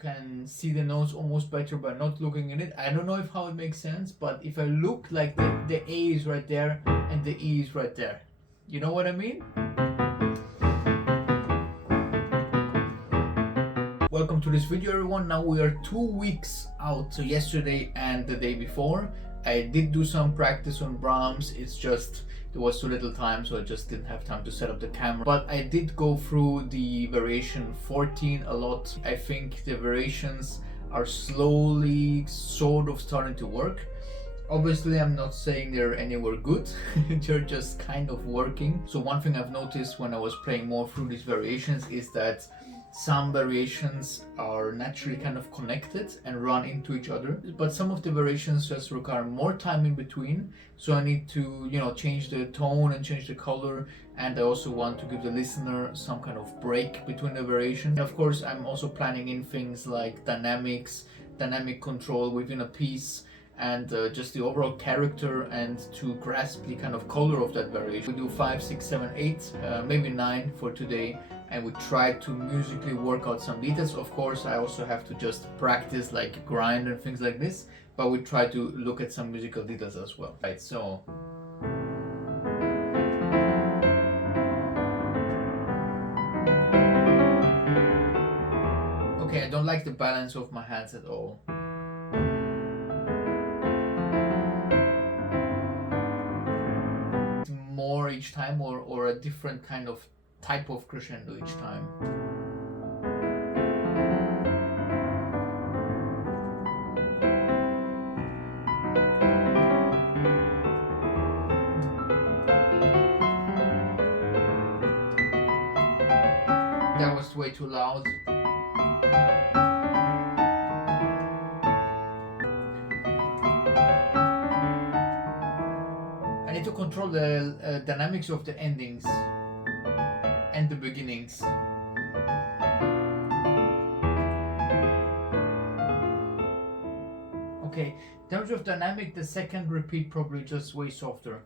can see the notes almost better by not looking at it. I don't know if how it makes sense, but if I look, like the A is right there and the E is right there. You know what I mean? Welcome to this video, everyone. Now we are 2 weeks out, so yesterday and the day before I did do some practice on Brahms. It's just there was so little time, so I just didn't have time to set up the camera. But I did go through the variation 14 a lot. I think the variations are slowly sort of starting to work. Obviously, I'm not saying they're anywhere good, they're just kind of working. So one thing I've noticed when I was playing more through these variations is that some variations are naturally kind of connected and run into each other, but some of the variations just require more time in between. So I need to, change the tone and change the color, and I also want to give the listener some kind of break between the variations. And of course, I'm also planning in things like dynamics, dynamic control within a piece, and just the overall character, and to grasp the kind of color of that variation. We do 5, 6, 7, 8, maybe 9 for today, and we try to musically work out some details. Of course, I also have to just practice like grind and things like this, but we try to look at some musical details as well. Right, so okay, I don't like the balance of my hands at all. More each time, or a different kind of type of crescendo each time. That was way too loud. I need to control the dynamics of the endings and the beginnings. Okay, in terms of dynamic, the second repeat probably just way softer.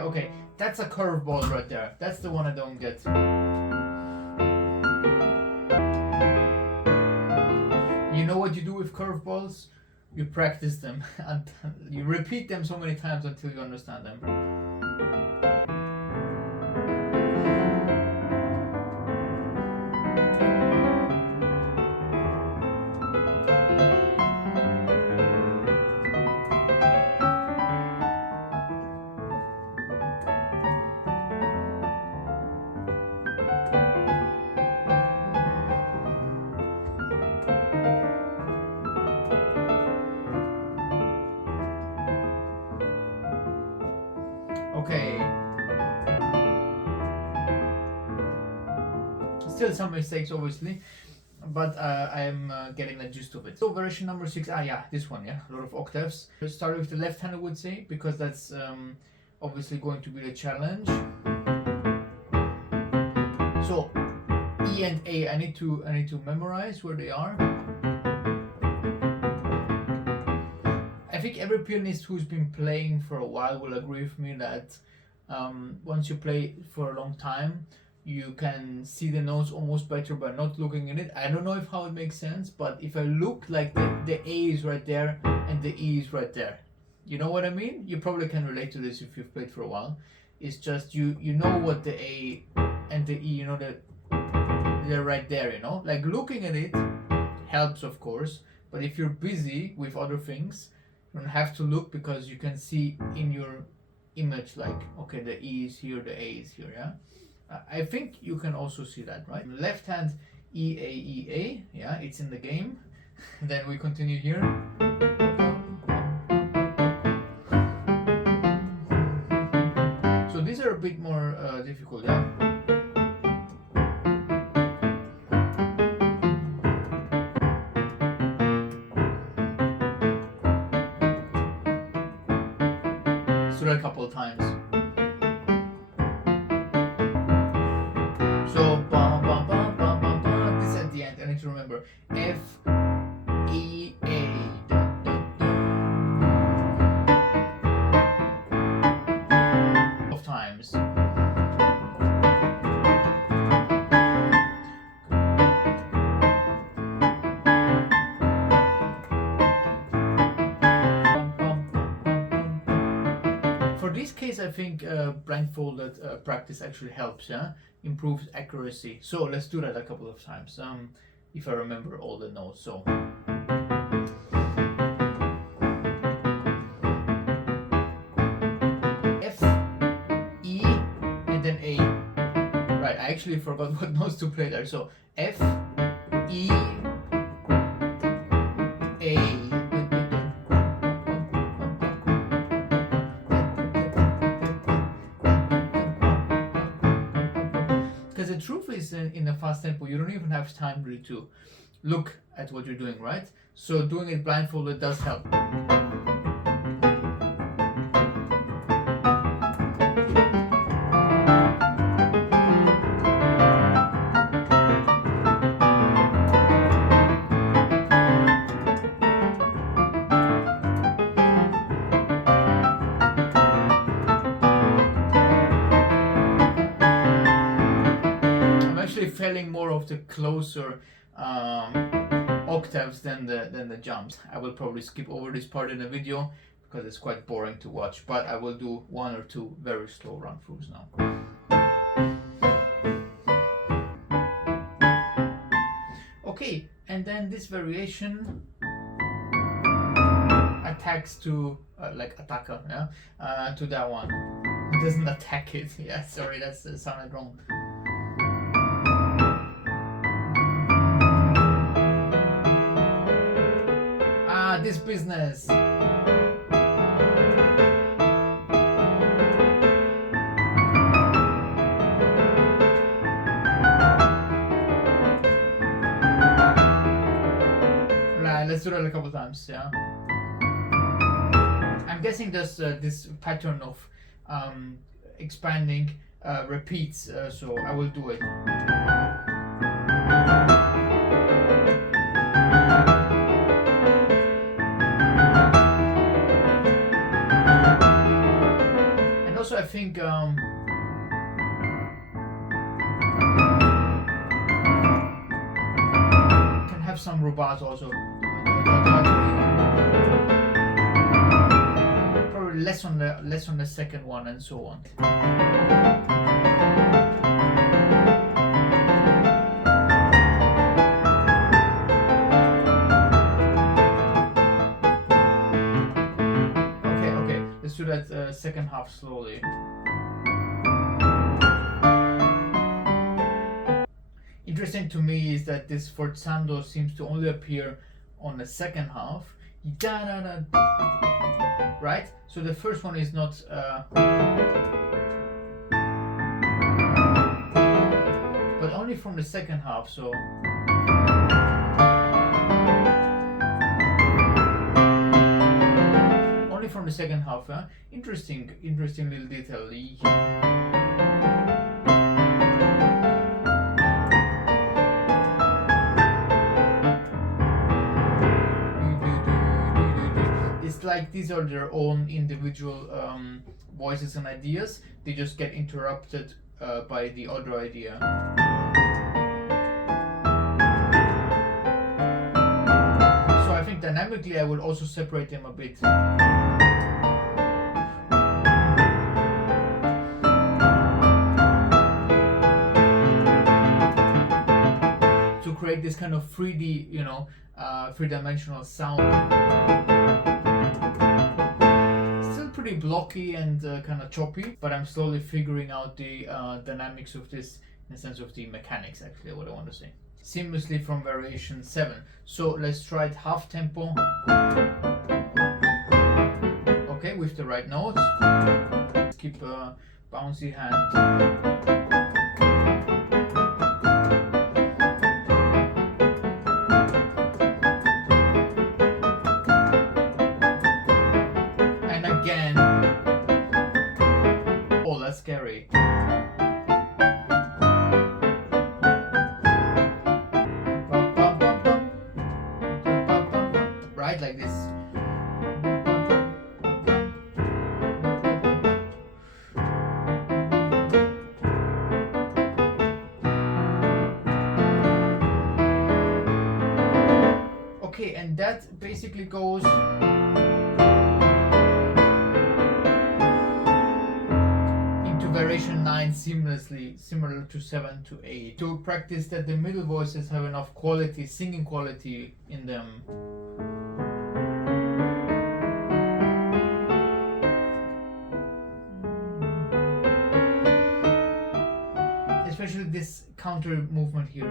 Okay, that's a curveball right there. That's the one I don't get. You know what you do with curveballs? You practice them and you repeat them so many times until you understand them. Okay. Still some mistakes, obviously, but I'm getting the gist of it. So variation number 6, this one, a lot of octaves. Let's start with the left hand, I would say, because that's obviously going to be the challenge. So E and A, I need to memorize where they are. I think every pianist who's been playing for a while will agree with me that once you play for a long time, you can see the notes almost better by not looking at it. I don't know if how it makes sense, but if I look, like the A is right there and the E is right there. You know what I mean? You probably can relate to this if you've played for a while. It's just you know what the A and the E, that they're right there, Like looking at it helps, of course, but if you're busy with other things, you don't have to look, because you can see in your image, like, okay, the E is here, the A is here, I think you can also see that, right? Left hand, E, A, E, A, it's in the game. Then we continue here. So these are a bit more difficult, A couple of times. So remember. F, E, A. Of times. For this case, I think blindfolded practice actually helps, yeah? Improves accuracy. So let's do that a couple of times, if I remember all the notes. So F, E, and then A. Right, I actually forgot what notes to play there. So F, E, A. Because the truth is, in a fast tempo, you don't even have time really to look at what you're doing, right? So doing it blindfolded does help. Failing more of the closer octaves than the jumps. I will probably skip over this part in the video because it's quite boring to watch, but I will do one or two very slow run throughs now. Okay, and then this variation attacks to like attacker, yeah, to that one. It doesn't attack it. Yeah, sorry, that sounded wrong. This business. Let's do that a couple times, yeah. I'm guessing there's this pattern of expanding repeats, so I will do it. Also, I think can have some rubato also. Probably less on the second one and so on. Okay. Let's do that second half slowly. Interesting to me is that this forzando seems to only appear on the second half. Right? So the first one is not but only from the second half, so only from the second half, huh? Interesting little detail. It's like these are their own individual voices and ideas. They just get interrupted by the other idea. So I think dynamically I will also separate them a bit. To create this kind of 3D, three-dimensional sound. Pretty blocky and kind of choppy, but I'm slowly figuring out the dynamics of this in the sense of the mechanics, actually, what I want to say. Seamlessly from variation 7. So let's try it half tempo. Okay, with the right notes. Let's keep a bouncy hand. Scary. Okay, and that basically goes into variation 9 seamlessly, similar to 7 to 8. To practice that the middle voices have enough quality, singing quality in them. Especially this counter movement here.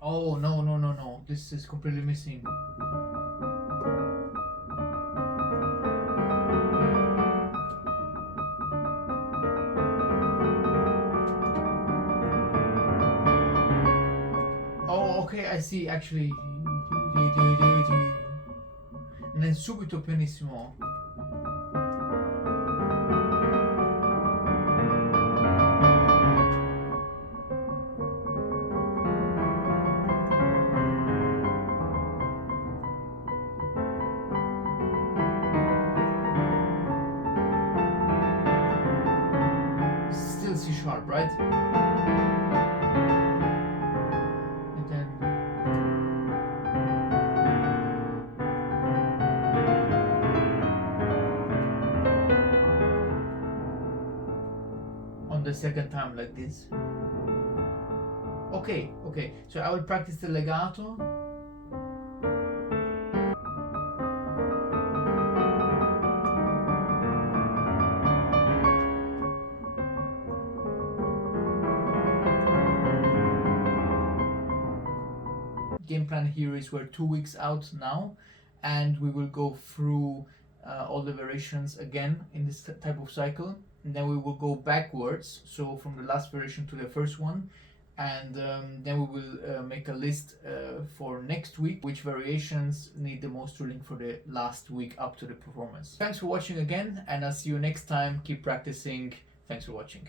Oh no, no, no, no, this is completely missing. Oh, okay, I see, actually. And then subito pianissimo. Still C sharp, right? And then on the second time like this. Okay, okay, so I will practice the legato. Game plan here is we're 2 weeks out now, and we will go through all the variations again in this type of cycle, and then we will go backwards, so from the last variation to the first one, and then we will make a list for next week, which variations need the most drilling for the last week up to the performance. Thanks for watching again, and I'll see you next time. Keep practicing. Thanks for watching.